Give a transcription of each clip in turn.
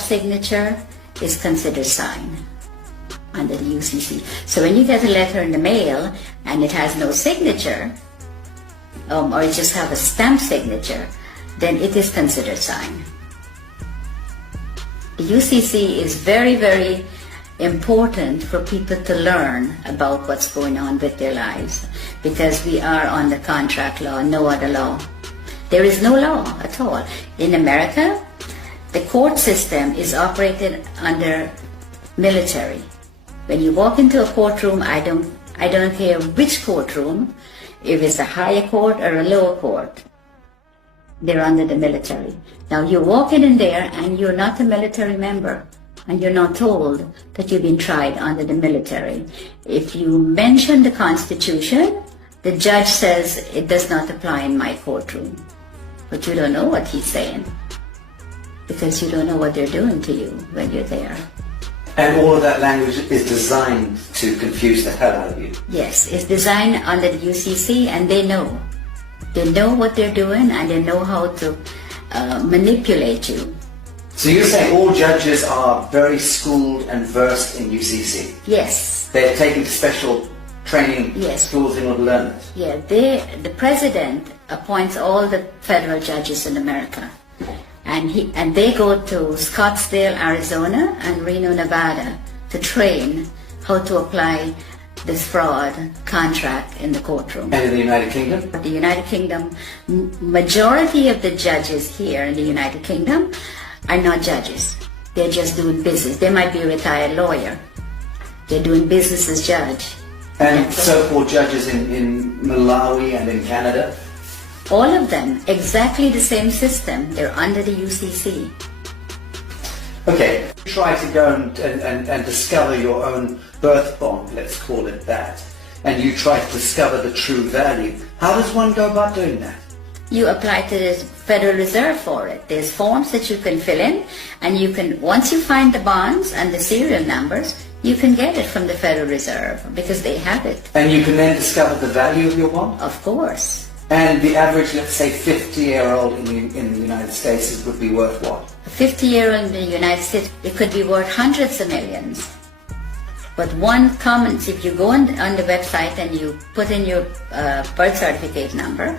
signature is considered signed under the UCC. So when you get a letter in the mail and it has no signature, or it just have a stamp signature, then it is considered signed. The UCC is very, very important for people to learn about what's going on with their lives, because we are under contract law, no other law. There is no law at all. In America, the court system is operated under military. When you walk into a courtroom, I don't care which courtroom, if it's a higher court or a lower court, they're under the military. Now you're walking in there and you're not a military member, and you're not told that you've been tried under the military. If you mention the Constitution, the judge says it does not apply in my courtroom. But you don't know what he's saying, because you don't know what they're doing to you when you're there. And all of that language is designed to confuse the hell out of you. Yes, it's designed under the UCC, and they know. They know what they're doing, and they know how to manipulate you. So you're saying all judges are very schooled and versed in UCC? Yes. They're taking special training schools in order to learn it? Yeah, the president appoints all the federal judges in America. And they go to Scottsdale, Arizona and Reno, Nevada to train how to apply this fraud contract in the courtroom. And in the United Kingdom? The United Kingdom, majority of the judges here in the United Kingdom are not judges. They're just doing business. They might be a retired lawyer. They're doing business as judge. And so-called judges in Malawi and in Canada? All of them, exactly the same system. They're under the UCC. Okay, try to go and discover your own birth bond, let's call it that, and you try to discover the true value. How does one go about doing that? You apply to the Federal Reserve for it. There's forms that you can fill in, and you can, once you find the bonds and the serial numbers, you can get it from the Federal Reserve because they have it. And you can then discover the value of your bond? Of course. And the average, let's say, 50-year-old in the United States would be worth what? A 50-year-old in the United States, it could be worth hundreds of millions. But one comment, if you go on the website and you put in your birth certificate number,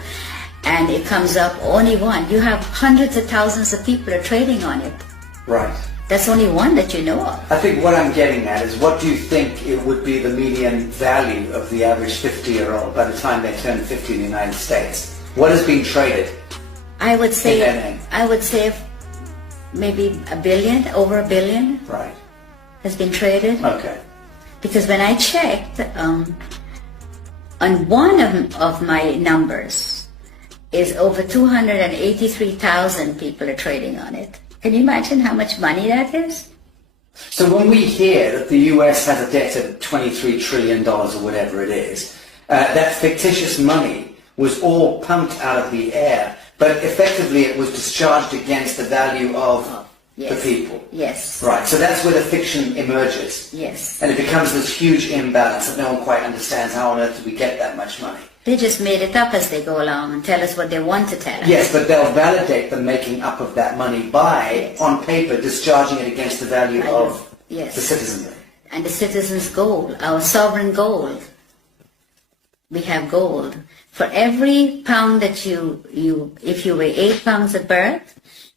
and it comes up only one, you have hundreds of thousands of people are trading on it. Right. That's only one that you know of. I think what I'm getting at is, what do you think it would be the median value of the average 50-year-old by the time they turn 50 in the United States? What is being traded? I would say maybe $1 billion, over $1 billion. Right. Has been traded. Okay. Because when I checked, on one of my numbers is over 283,000 people are trading on it. Can you imagine how much money that is? So when we hear that the US has a debt of $23 trillion or whatever it is, that fictitious money was all pumped out of the air, but effectively it was discharged against the value of the people. Yes. Right, so that's where the fiction emerges. Yes. And it becomes this huge imbalance that no one quite understands. How on earth do we get that much money? They just made it up as they go along and tell us what they want to tell us. Yes, but they'll validate the making up of that money by, on paper, discharging it against the value of the citizenry. And the citizens' gold, our sovereign gold. We have gold. For every pound that if you weigh 8 pounds at birth,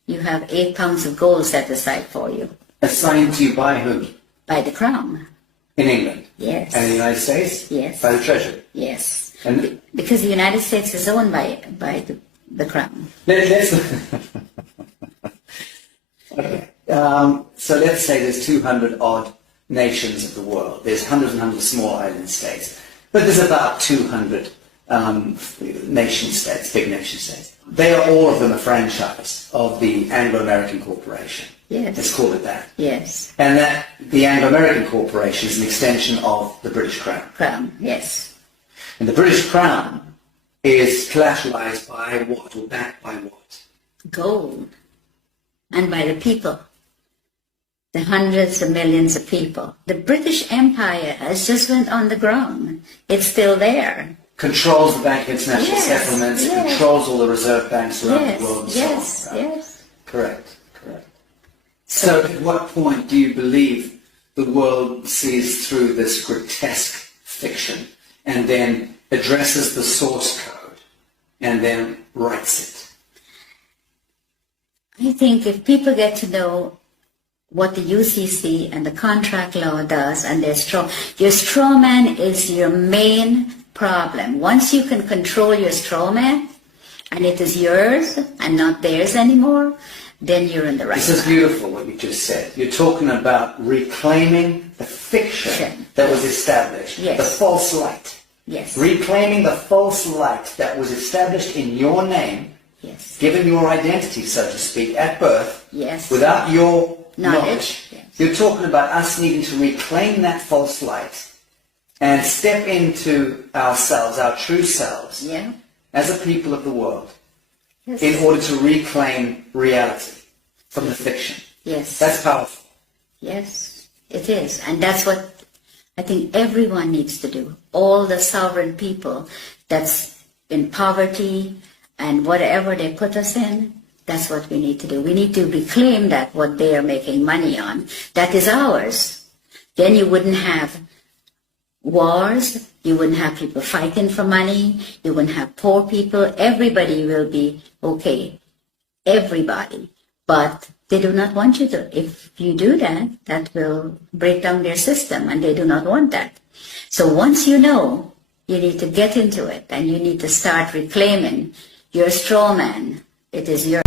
you have 8 pounds of gold set aside for you. Assigned to you by whom? By the Crown. In England? Yes. And in the United States? Yes. By the Treasury? Yes. And because the United States is owned by the Crown. Okay. So let's say there's 200 odd nations of the world. There's hundreds and hundreds of small island states. But there's about 200 nation states, big nation states. They are all of them a franchise of the Anglo-American Corporation. Yes. Let's call it that. Yes. And that the Anglo-American Corporation is an extension of the British Crown. Crown, yes. And the British Crown is collateralized by what, or backed by what? Gold. And by the people. The hundreds of millions of people. The British Empire has just went on the ground. It's still there. Controls the Bank of International Settlements, controls all the reserve banks around the world and so on. Right? Yes. Correct, correct. So at what point do you believe the world sees through this grotesque fiction and then addresses the source code and then writes it? I think if people get to know what the UCC and the contract law does, and your straw man is your main problem. Once you can control your straw man, and it is yours and not theirs anymore, then you're in the right This is path. beautiful what you just said. You're talking about reclaiming the fiction that was established, Yes. the false light. Yes. Reclaiming the false light that was established in your name, Yes. given your identity, so to speak, at birth, Yes. without your Knowledge, knowledge. yes. You're talking about us needing to reclaim that false light and step into ourselves, our true selves, Yeah. as a people of the world, Yes. in order to reclaim reality from the fiction. Yes. That's powerful. Yes, it is. And that's what I think everyone needs to do. All the sovereign people that's in poverty and whatever they put us in, that's what we need to do. We need to reclaim that, what they are making money on. That is ours. Then you wouldn't have wars. You wouldn't have people fighting for money. You wouldn't have poor people. Everybody will be okay. Everybody. But they do not want you to. If you do that, that will break down their system, and they do not want that. So once you know, you need to get into it, and you need to start reclaiming your straw man. It is your